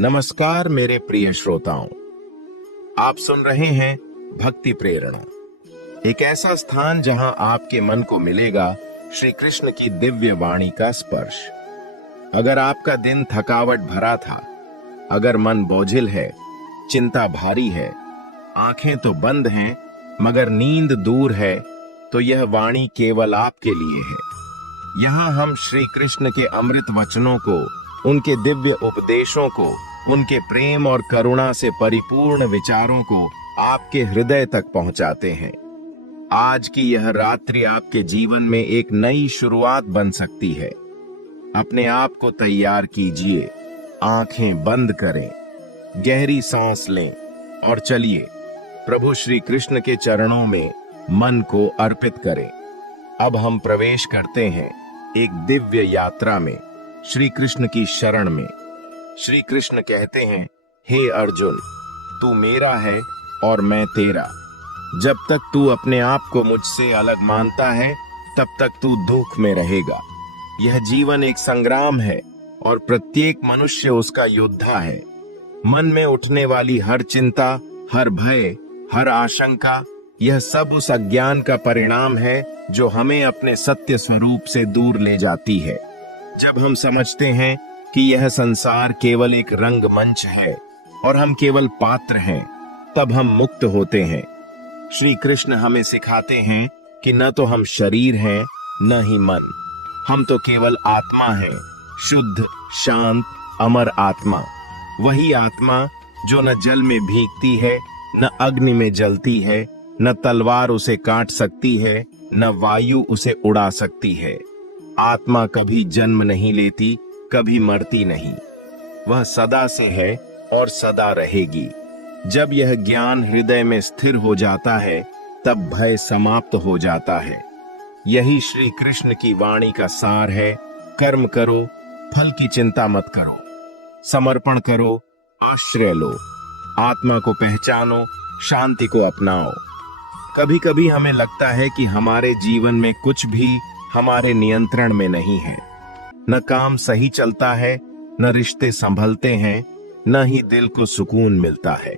नमस्कार मेरे प्रिय श्रोताओं, आप सुन रहे हैं भक्ति प्रेरणा, एक ऐसा स्थान जहां आपके मन को मिलेगा श्री कृष्ण की दिव्य वाणी का स्पर्श। अगर आपका दिन थकावट भरा था, अगर मन बोझिल है, चिंता भारी है, आंखें तो बंद हैं मगर नींद दूर है, तो यह वाणी केवल आपके लिए है। यहाँ हम श्री कृष्ण के अमृत वचनों को, उनके दिव्य उपदेशों को, उनके प्रेम और करुणा से परिपूर्ण विचारों को आपके हृदय तक पहुंचाते हैं। आज की यह रात्रि आपके जीवन में एक नई शुरुआत बन सकती है। अपने आप को तैयार कीजिए, आंखें बंद करें, गहरी सांस लें और चलिए प्रभु श्री कृष्ण के चरणों में मन को अर्पित करें। अब हम प्रवेश करते हैं एक दिव्य यात्रा में, श्री कृष्ण की शरण में। श्री कृष्ण कहते हैं, हे अर्जुन, तू मेरा है और मैं तेरा। जब तक तू अपने आप को मुझसे अलग मानता है, तब तक तू दुख में रहेगा। यह जीवन एक संग्राम है और प्रत्येक मनुष्य उसका योद्धा है। मन में उठने वाली हर चिंता, हर भय, हर आशंका, यह सब उस अज्ञान का परिणाम है जो हमें अपने सत्य स्वरूप से दूर ले जाती है। जब हम समझते हैं कि यह संसार केवल एक रंगमंच है और हम केवल पात्र हैं, तब हम मुक्त होते हैं। श्री कृष्ण हमें सिखाते हैं कि न तो हम शरीर हैं, न ही मन। हम तो केवल आत्मा हैं, शुद्ध, शांत, अमर आत्मा। वही आत्मा जो न जल में भीगती है, न अग्नि में जलती है, न तलवार उसे काट सकती है, न वायु उसे उड़ा सकती है। आत्मा कभी जन्म नहीं लेती, कभी मरती नहीं। वह सदा से है और सदा रहेगी। जब यह ज्ञान हृदय में स्थिर हो जाता है, तब भय समाप्त हो जाता है। यही श्री कृष्ण की वाणी का सार है। कर्म करो, फल की चिंता मत करो। समर्पण करो, आश्रय लो। आत्मा को पहचानो, शांति को अपनाओ। कभी कभी हमें लगता है कि हमारे जीवन में कुछ भी हमारे नियंत्रण में नहीं है। न काम सही चलता है, न रिश्ते संभलते हैं, न ही दिल को सुकून मिलता है।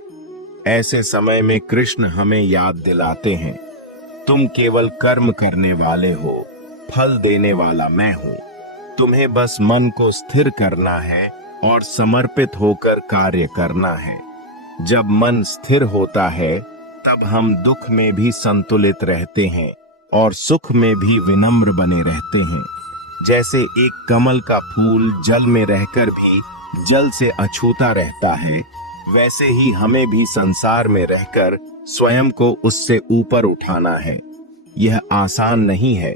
ऐसे समय में कृष्ण हमें याद दिलाते हैं, तुम केवल कर्म करने वाले हो, फल देने वाला मैं हूं। तुम्हें बस मन को स्थिर करना है और समर्पित होकर कार्य करना है। जब मन स्थिर होता है, तब हम दुख में भी संतुलित रहते हैं और सुख में भी विनम्र बने रहते हैं। जैसे एक कमल का फूल जल में रहकर भी जल से अछूता रहता है, वैसे ही हमें भी संसार में रहकर स्वयं को उससे ऊपर उठाना है। यह आसान नहीं है,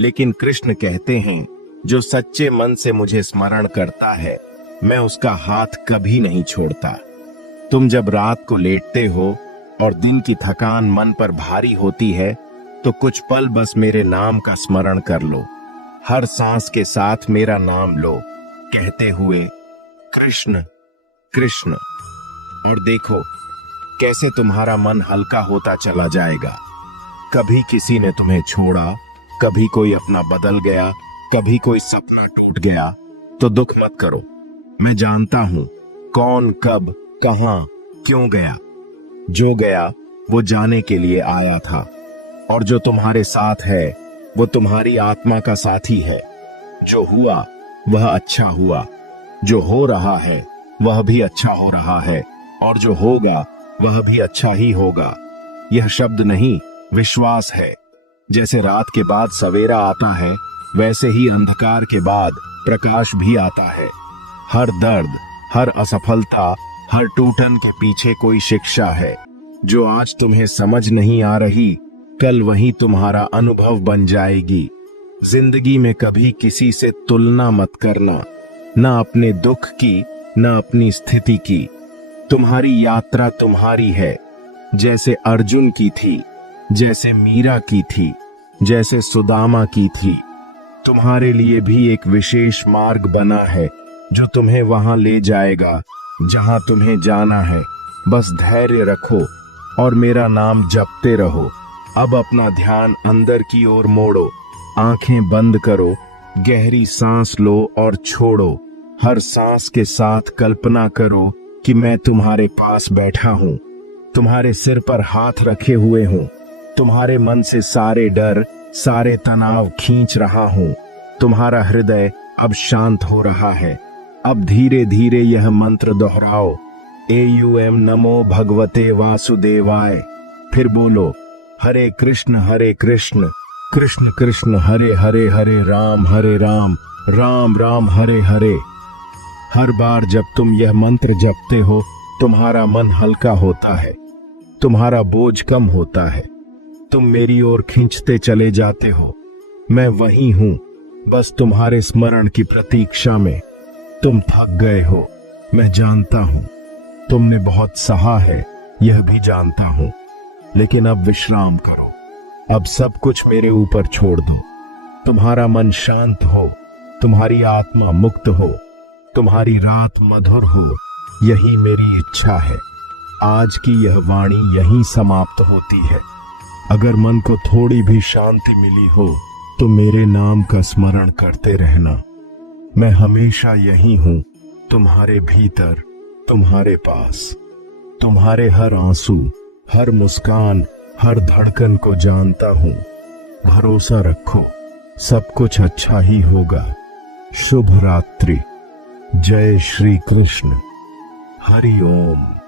लेकिन कृष्ण कहते हैं, जो सच्चे मन से मुझे स्मरण करता है, मैं उसका हाथ कभी नहीं छोड़ता। तुम जब रात को लेटते हो और दिन की थकान मन पर भारी होती है, तो कुछ पल बस मेरे नाम का स्मरण कर लो। हर सांस के साथ मेरा नाम लो, कहते हुए कृष्ण कृष्ण, और देखो कैसे तुम्हारा मन हल्का होता चला जाएगा। कभी किसी ने तुम्हें छोड़ा, कभी कोई अपना बदल गया, कभी कोई सपना टूट गया, तो दुख मत करो। मैं जानता हूं कौन, कब, कहां, क्यों गया। जो गया वो जाने के लिए आया था, और जो तुम्हारे साथ है वो तुम्हारी आत्मा का साथी है। जो हुआ वह अच्छा हुआ, जो हो रहा है वह भी अच्छा हो रहा है, और जो होगा वह भी अच्छा ही होगा। यह शब्द नहीं, विश्वास है। जैसे रात के बाद सवेरा आता है, वैसे ही अंधकार के बाद प्रकाश भी आता है। हर दर्द, हर असफलता, हर टूटन के पीछे कोई शिक्षा है। जो आज तुम्हें समझ नहीं आ रही, कल वही तुम्हारा अनुभव बन जाएगी। जिंदगी में कभी किसी से तुलना मत करना, न अपने दुख की, न अपनी स्थिति की। तुम्हारी यात्रा तुम्हारी है, जैसे अर्जुन की थी, जैसे मीरा की थी, जैसे सुदामा की थी। तुम्हारे लिए भी एक विशेष मार्ग बना है, जो तुम्हें वहां ले जाएगा जहां तुम्हें जाना है। बस धैर्य रखो और मेरा नाम जपते रहो। अब अपना ध्यान अंदर की ओर मोड़ो, आंखें बंद करो, गहरी सांस लो और छोड़ो। हर सांस के साथ कल्पना करो कि मैं तुम्हारे पास बैठा हूं, तुम्हारे सिर पर हाथ रखे हुए हूं, तुम्हारे मन से सारे डर, सारे तनाव खींच रहा हूं। तुम्हारा हृदय अब शांत हो रहा है। अब धीरे धीरे यह मंत्र दोहराओ, AUM नमो भगवते वासुदेवाय। फिर बोलो, हरे कृष्ण कृष्ण कृष्ण हरे हरे, हरे राम राम राम हरे हरे। हर बार जब तुम यह मंत्र जपते हो, तुम्हारा मन हल्का होता है, तुम्हारा बोझ कम होता है, तुम मेरी ओर खींचते चले जाते हो। मैं वहीं हूं, बस तुम्हारे स्मरण की प्रतीक्षा में। तुम थक गए हो, मैं जानता हूं, तुमने बहुत सहा है, यह भी जानता हूं, लेकिन अब विश्राम करो। अब सब कुछ मेरे ऊपर छोड़ दो। तुम्हारा मन शांत हो, तुम्हारी आत्मा मुक्त हो, तुम्हारी रात मधुर हो, यही मेरी इच्छा है। आज की यह वाणी यहीं समाप्त होती है। अगर मन को थोड़ी भी शांति मिली हो तो मेरे नाम का स्मरण करते रहना। मैं हमेशा यहीं हूं, तुम्हारे भीतर, तुम्हारे पास। तुम्हारे हर आंसू, हर मुस्कान, हर धड़कन को जानता हूं। भरोसा रखो, सब कुछ अच्छा ही होगा। शुभ रात्रि। जय श्री कृष्ण। हरि ओम।